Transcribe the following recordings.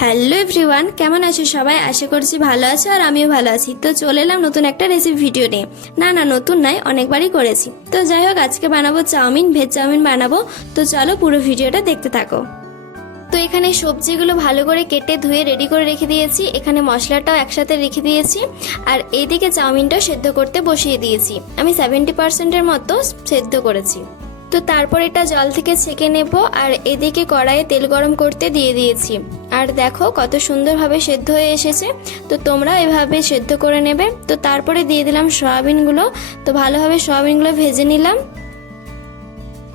Hello everyone, কেমন আছো সবাই? আশা করছি ভালো আছো আর আমিও ভালো আছি। তো চলে এলাম নতুন একটা রেসিপি ভিডিও নিয়ে। না নতুন নয়, অনেকবারই করেছি। তো যাই হোক, আজকে বানাবো চাউমিন, ভেজ চাউমিন বানাবো। তো চলো পুরো ভিডিওটা দেখতে থাকো। তো এখানে সবজিগুলো ভালো করে কেটে ধুয়ে রেডি করে রেখে দিয়েছি। এখানে মশলাটাও একসাথে রেখে দিয়েছি। আর এইদিকে চাউমিনটাও সেদ্ধ করতে বসিয়ে দিয়েছি। আমি 70%-এর মতো সেদ্ধ করেছি। তো তারপর এটা জল থেকে ছেঁকে নেব। আর এদিকে কড়াইয়ে তেল গরম করতে দিয়ে দিয়েছি। আর দেখো কত সুন্দরভাবে সেদ্ধ হয়ে এসেছে। তো তোমরা এভাবে সেদ্ধ করে নেবে। তো তারপরে দিয়ে দিলাম সয়াবিনগুলো। তো ভালোভাবে সয়াবিনগুলো ভেজে নিলাম।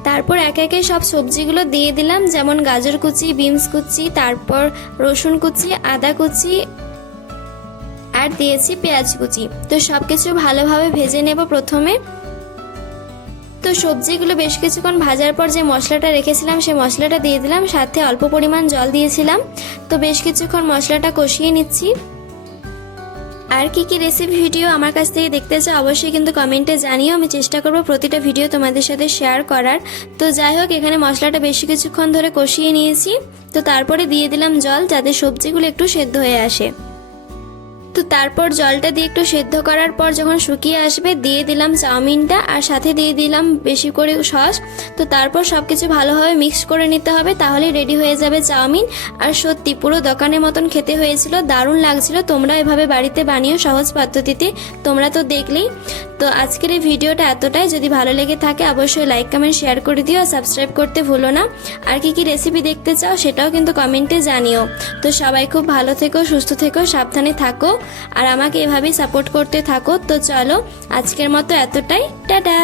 তারপর একে একে সব সবজিগুলো দিয়ে দিলাম, যেমন গাজর কুচি, বিনস কুচি, তারপর রসুন কুচি, আদা কুচি, আর দিয়েছি পেঁয়াজ কুচি। তো সবকিছু ভালোভাবে ভেজে নেব প্রথমে। তো সবজিগুলো বেশ কিছুক্ষণ ভাজার পর যে মশলাটা রেখেছিলাম সেই মশলাটা দিয়ে দিলাম, সাথে অল্প পরিমাণ জল দিয়েছিলাম। তো বেশ কিছুক্ষণ মশলাটা কষিয়ে নিচ্ছি। আর কি কি রেসিপি ভিডিও আমার কাছ থেকে দেখতে চাও অবশ্যই কিন্তু কমেন্টে জানিও। আমি চেষ্টা করব প্রতিটা ভিডিও তোমাদের সাথে শেয়ার করার। তো যাই হোক, এখানে মশলাটা বেশি কিছুক্ষণ ধরে কষিয়ে নিয়েছি। তো তারপরে দিয়ে দিলাম জল, যাতে সবজিগুলো একটু সেদ্ধ হয়ে আসে। তো তারপর জলটা দিয়ে একটু সেদ্ধ করার পর যখন শুকিয়ে আসবে দিয়ে দিলাম চাউমিনটা, আর সাথে দিয়ে দিলাম বেশি করে সস। তো তারপর সবকিছু ভালোভাবে মিক্স করে নিতে হবে, তাহলে রেডি হয়ে যাবে চাউমিন। আর সত্যি পুরো দোকানের মতন খেতে হয়েছিল, দারুণ লাগছিল। তোমরা এভাবে বাড়িতে বানিও সহজ পদ্ধতিতে, তোমরা তো দেখলেই। তো আজকের এই ভিডিওটা এতটাই। যদি ভালো লেগে থাকে অবশ্যই লাইক কমেন্ট শেয়ার করে দিও, আর সাবস্ক্রাইব করতে ভুলো না। আর কি কি রেসিপি দেখতে চাও সেটাও কিন্তু কমেন্টে জানিও। তো সবাই খুব ভালো থেকো, সুস্থ থেকো, সাবধানে থাকো, আর আমাকে এভাবেই সাপোর্ট করতে থাকো। তো চলো আজকের মতো এতটাই, টাটা।